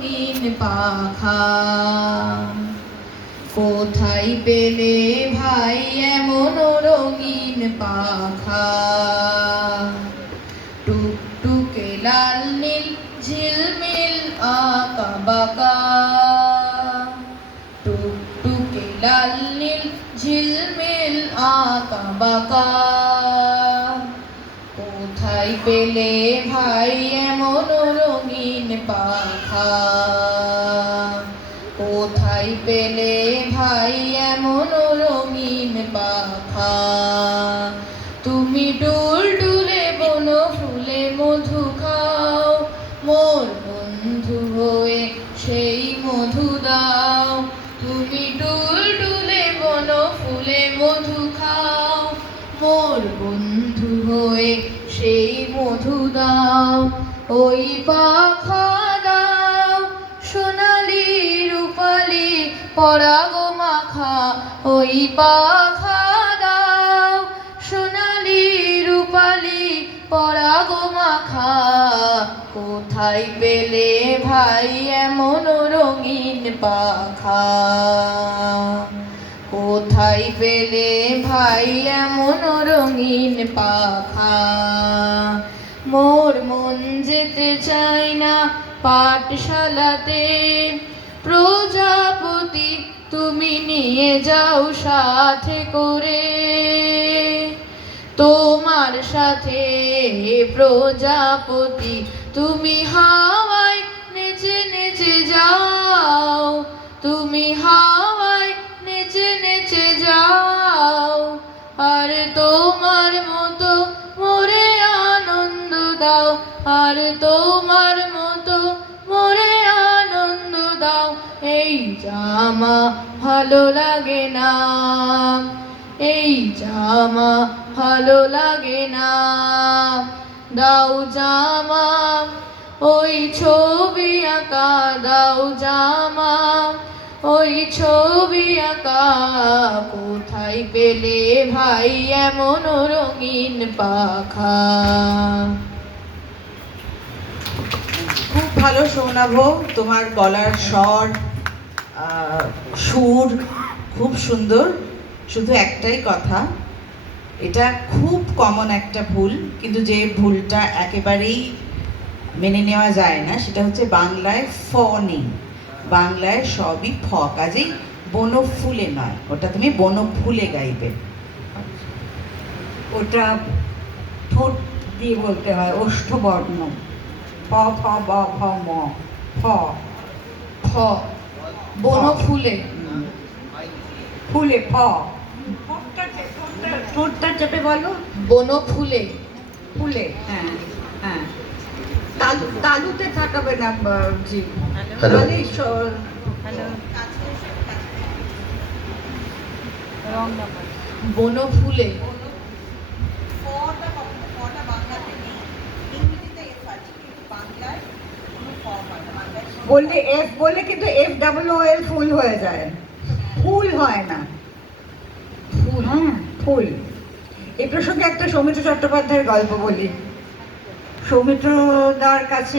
রঙিন পাখা। কোথায় পেলে ভাই এমন রঙিন পাখা? টুকটুকে লাল নীল ঝিলমিল আঁকা বাঁকা, টুকটুকে লাল নীল ঝিলমিল আঁকা বাঁকা। কোথায় পেলে ভাই এমন রঙিন পাখা? কোথায় পেলে ভাই এমন রঙিন পাখা? তুমি ডুলডুলে বনফুলে মধু খাও, মোর বন্ধু হয়ে সেই মধু দাও। তুমি ডুলডুলে বনফুলে মধু খাও, মোর বন্ধু হয়ে সেই মধু দাও। ওই পাখা দাও সোনালি রূপালি পরাগ মাখা, ওই পাখা দাও সোনালি রূপালি পরাগ মাখা। কোথায় পেলে ভাই এমন রঙিন পাখা? কোথায় পেলে ভাই এমন রঙিন পাখা? মোর মন যেতে চায় না পাঠশালাতে, প্রজাপতি তুমি নিয়ে যাও সাথে করে। তোমার সাথে প্রজাপতি তুমি হাওয়ায় নেচে নেচে যাও, তুমি হাওয়ায় নেচে নেচে যাও। আর তোমার মতো মোরে আনন্দ দাও, আর তোমার মতো মোরে আনন্দ দাও। এই জামা ভালো লাগে না, এই জামা ভালো লাগে না। দাও জামা ওই ছবি আঁকা, দাও জামা ওই ছবি আঁকা। কোথায় পেলে ভাই এমন রঙিন পাখা? খুব ভালো শোনাবো, তোমার গলার স্বর সুর খুব সুন্দর। শুধু একটাই কথা, এটা খুব কমন একটা ভুল, কিন্তু যে ভুলটা একেবারেই মেনে নেওয়া যায় না সেটা হচ্ছে বাংলায় ফ নেই, বাংলায় সবই ফ, কাজেই বনফুলে নয়, ওটা তুমি বনফুলে গাইবে। ওটা ঠোঁট দিয়ে বলতে হয়, ওষ্ঠবর্ণ। প ফ ব ভ ম, ফ খ বনফুলে, ফুলে ফ। ঠোঁটটা চেপে বলো, বনফুলে। ফুলে। হ্যাঁ হ্যাঁ, তালুতে থাকাবে না জি। বনফুলে। বললে এফ বললে কিন্তু এফ ডাবল ও এল ফুল হয়ে যায়, ফুল হয় না। ফুল, হ্যাঁ ফুল। এই প্রসঙ্গে একটা সৌমিত্র চট্টোপাধ্যায়ের গল্প বলি। সৌমিত্রদার কাছে